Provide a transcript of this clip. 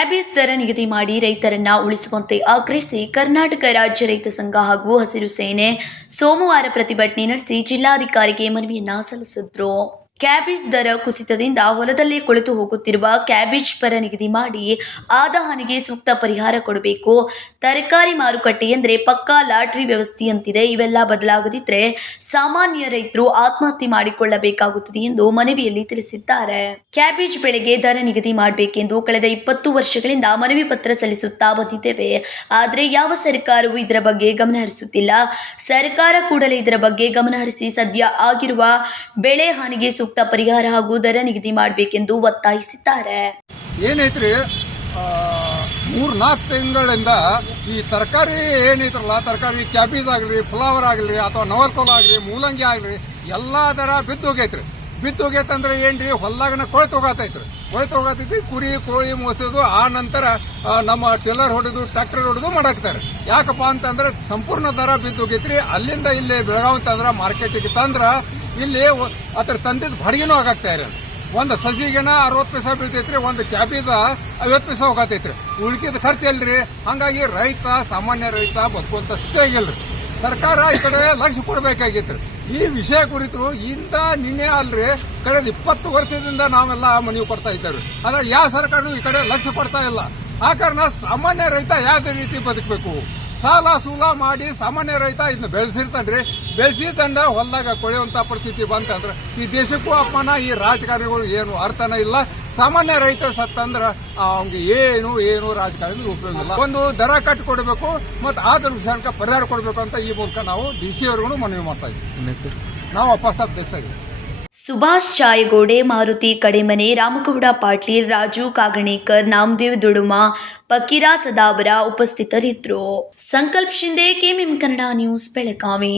Cabbage ದರ ನಿಗದಿ ಮಾಡಿ ರೈತರನ್ನ ಉಳಿಸುವಂತೆ ಆಗ್ರಹಿಸಿ ಕರ್ನಾಟಕ ರಾಜ್ಯ ರೈತ ಸಂಘ ಹಾಗೂ ಹಸಿರು ಸೇನೆ ಸೋಮವಾರ ಪ್ರತಿಭಟನೆ ನಡೆಸಿ ಜಿಲ್ಲಾಧಿಕಾರಿಗೆ ಮನವಿಯನ್ನ ಸಲ್ಲಿಸಿದ್ರು. ಕ್ಯಾಬೇಜ್ ದರ ಕುಸಿತದಿಂದ ಹೊಲದಲ್ಲೇ ಕೊಳೆತು ಹೋಗುತ್ತಿರುವ ಕ್ಯಾಬೇಜ್ ದರ ನಿಗದಿ ಮಾಡಿ ಆದ ಹಾನಿಗೆ ಸೂಕ್ತ ಪರಿಹಾರ ಕೊಡಬೇಕು. ತರಕಾರಿ ಮಾರುಕಟ್ಟೆ ಎಂದರೆ ಪಕ್ಕಾ ಲಾಟರಿ ವ್ಯವಸ್ಥೆಯಂತಿದೆ. ಇವೆಲ್ಲ ಬದಲಾಗದಿದ್ದರೆ ಸಾಮಾನ್ಯ ರೈತರು ಆತ್ಮಹತ್ಯೆ ಮಾಡಿಕೊಳ್ಳಬೇಕಾಗುತ್ತದೆ ಎಂದು ಮನವಿಯಲ್ಲಿ ತಿಳಿಸಿದ್ದಾರೆ. ಕ್ಯಾಬೇಜ್ ಬೆಳೆಗೆ ದರ ನಿಗದಿ ಮಾಡಬೇಕೆಂದು ಕಳೆದ 20 ವರ್ಷಗಳಿಂದ ಮನವಿ ಪತ್ರ ಸಲ್ಲಿಸುತ್ತಾ ಬಂದಿದ್ದೇವೆ. ಆದರೆ ಯಾವ ಸರ್ಕಾರವೂ ಇದರ ಬಗ್ಗೆ ಗಮನಹರಿಸುತ್ತಿಲ್ಲ. ಸರ್ಕಾರ ಕೂಡಲೇ ಇದರ ಬಗ್ಗೆ ಗಮನಹರಿಸಿ ಸದ್ಯ ಆಗಿರುವ ಬೆಳೆ ಹಾನಿಗೆ ಸೂಕ್ತ ಪರಿಹಾರ ಹಾಗೂ ದರ ನಿಗದಿ ಮಾಡಬೇಕೆಂದು ಒತ್ತಾಯಿಸಿದ್ದಾರೆ. ಏನೈತ್ರಿ 3-4 ತಿಂಗಳಿಂದ ಈ ತರಕಾರಿ ಏನೈತ್ರಲ್ಲ, ತರಕಾರಿ ಕ್ಯಾಬೇಜ್ ಆಗಲಿ, ಫ್ಲವರ್ ಆಗಲಿ ಅಥವಾ ನವಲ್ಕೋಲ ಆಗಲಿ, ಮೂಲಂಗಿ ಆಗಲಿ ಎಲ್ಲಾ ದರ ಬಿದ್ದೋಗೈತ್ರಿ. ಬಿದ್ದೋಗೈತಂದ್ರೆ ಏನ್ರಿ, ಹೊಲ್ದಾಗನ ಕೊಳೆತು ಹೋಗತೈತಿ. ಕುರಿ ಕೋಳಿ ಮೋಸೋದು, ಆ ನಂತರ ನಮ್ಮ ಟಿಲ್ಲರ್ ಹೊಡೆದು ಟ್ರಾಕ್ಟರ್ ಹೊಡೆದು ಮಾಡಾಕ್ತಾರೆ. ಯಾಕಪ್ಪ ಅಂತಂದ್ರೆ ಸಂಪೂರ್ಣ ದರ ಬಿದ್ದೋಗೈತ್ರಿ. ಅಲ್ಲಿಂದ ಇಲ್ಲಿ ಬೆಳಗಾವಿ ತಂದ್ರ ಮಾರ್ಕೆಟಿಗೆ ತಂದ್ರ ಇಲ್ಲಿ ಅದ್ರ ತಂದಿದ್ದು ಬಾಡಿಗೆನೂ ಆಗಾಗ್ತಾ ಇರ. ಒಂದು ಸಸಿಗೆನ 60 ಪೈಸೆ ಬೀಳ್ತೈತ್ರಿ, ಒಂದು ಕ್ಯಾಬೇಜ 50 ಪೈಸೆ ಹೋಗತೈತ್ರಿ. ಉಳ್ಕಿದ ಖರ್ಚು ಎಲ್ರಿ. ಹಂಗಾಗಿ ಸಾಮಾನ್ಯ ರೈತ ಬದುಕುವಂತ ಸ್ಥಿತಿ ಆಗಿಲ್ರಿ. ಸರ್ಕಾರ ಈ ಕಡೆ ಲಕ್ಷ್ಯ ಕೊಡಬೇಕಾಗಿತ್ತು. ಈ ವಿಷಯ ಕುರಿತು ನಿನ್ನೆ ಅಲ್ರಿ, ಕಳೆದ 20 ವರ್ಷದಿಂದ ನಾವೆಲ್ಲ ಮನವಿ ಕೊಡ್ತಾ ಇದ್ದೇವೆ. ಆದ್ರೆ ಯಾವ ಸರ್ಕಾರನೂ ಈ ಕಡೆ ಲಕ್ಷ್ಯ ಕೊಡ್ತಾ ಇಲ್ಲ. ಆ ಕಾರಣ ಸಾಮಾನ್ಯ ರೈತ ಯಾವ ರೀತಿ ಬದುಕಬೇಕು, ಸಾಲ ಸೂಲ ಮಾಡಿ ಸಾಮಾನ್ಯ ರೈತ ಇದನ್ನ ಬೆಳೆಸಿರ್ತಾನ್ರಿ. ಬೆಳೆಸಿದಂಡ ಹೊಲದಾಗ ಕೊಳೆಯುವಂತ ಪರಿಸ್ಥಿತಿ ಬಂತಂದ್ರೆ ಈ ದೇಶಕ್ಕೂ ಅಪಮಾನ, ಈ ರಾಜಕಾರಣಿಗಳು ಏನು ಅರ್ಥನೇ ಇಲ್ಲ. ಸಾಮಾನ್ಯ ರೈತ ಸತ್ತಂದ್ರ ಅವ್ನಿಗೆ ಏನು ರಾಜಕಾರಣಿ ಉಪಯೋಗ ಇಲ್ಲ. ಒಂದು ದರ ಕಟ್ಟಿ ಕೊಡಬೇಕು ಮತ್ತು ಆದ ವಿಷಯಕ್ಕೆ ಪರಿಹಾರ ಕೊಡಬೇಕು ಅಂತ ಈ ಮೂಲಕ ನಾವು ಡಿಸಿ ಅವರಿಗೂ ಮನವಿ ಮಾಡ್ತಾ ಇದ್ದೀವಿ. ನಾವು ಅಪ್ಪಸಾಬ್ ದೇಸಾಯಿ, ಸುಭಾಷ್ ಚಾಯಗೋಡೆ, ಮಾರುತಿ ಕಡೆಮನೆ, ರಾಮಗೌಡ ಪಾಟೀಲ್, ರಾಜು ಕಾಗಣೇಕರ್, ನಾಮದೇವ್ ದುಡುಮ, ಫಕೀರಾ ಸದಾವರ ಉಪಸ್ಥಿತರಿದ್ದರು. ಸಂಕಲ್ಪ ಶಿಂದೆ, ಕೆಎಂಎಂ ಕನ್ನಡ ನ್ಯೂಸ್, ಬೆಳಗಾವಿ.